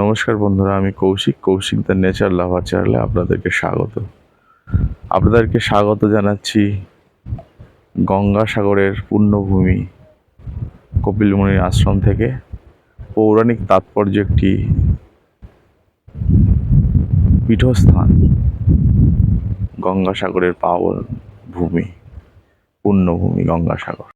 নমস্কার বন্ধুরা, আমি কৌশিক দ্য নেচার লাভার চ্যানেলে আপনাদেরকে স্বাগত জানাচ্ছি গঙ্গাসাগরের পুণ্যভূমি কপিলমুনির আশ্রম থেকে। পৌরাণিক তাৎপর্য একটি পীঠস্থান, গঙ্গাসাগরের পাবন ভূমি, পুণ্যভূমি গঙ্গাসাগর।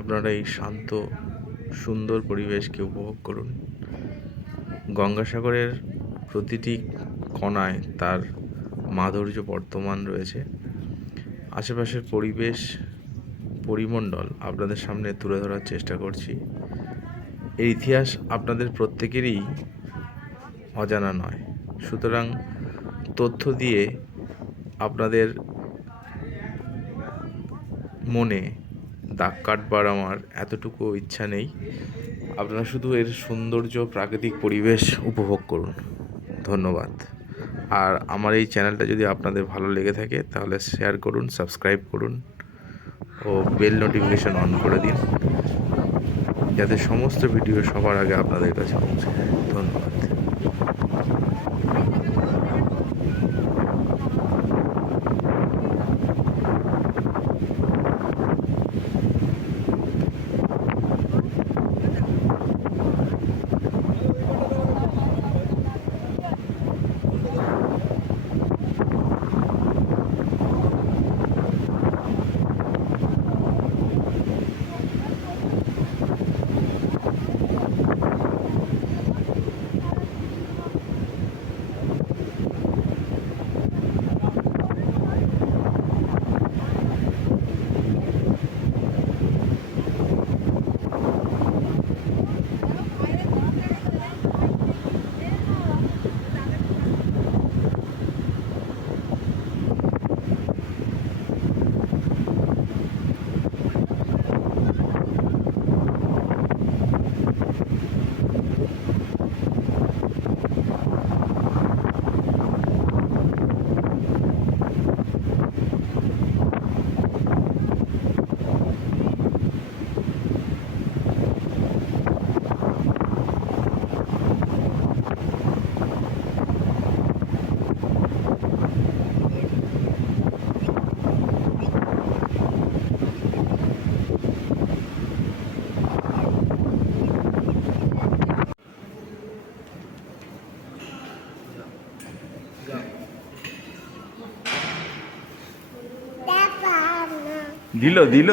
আপনারা এই শান্ত সুন্দর পরিবেশকে উপভোগ করুন। গঙ্গাসাগরের প্রতিটি কণায় তার মাধুর্য বর্তমান রয়েছে। আশেপাশের পরিমণ্ডল আপনাদের সামনে তুলে ধরার চেষ্টা করছি। এর ইতিহাস আপনাদের প্রত্যেকেরই অজানা নয়, সুতরাং তথ্য দিয়ে আপনাদের মনে দাগ কাটবার আমার এতটুকু ইচ্ছা নেই। আপনারা শুধু এর সৌন্দর্য, প্রাকৃতিক পরিবেশ উপভোগ করুন। ধন্যবাদ। আর আমার এই চ্যানেলটা যদি আপনাদের ভালো লেগে থাকে তাহলে শেয়ার করুন, সাবস্ক্রাইব করুন ও বেল নোটিফিকেশন অন করে দিন, যাতে সমস্ত ভিডিও সবার আগে আপনাদের কাছে পৌঁছে যায়। ধন্যবাদ। দিল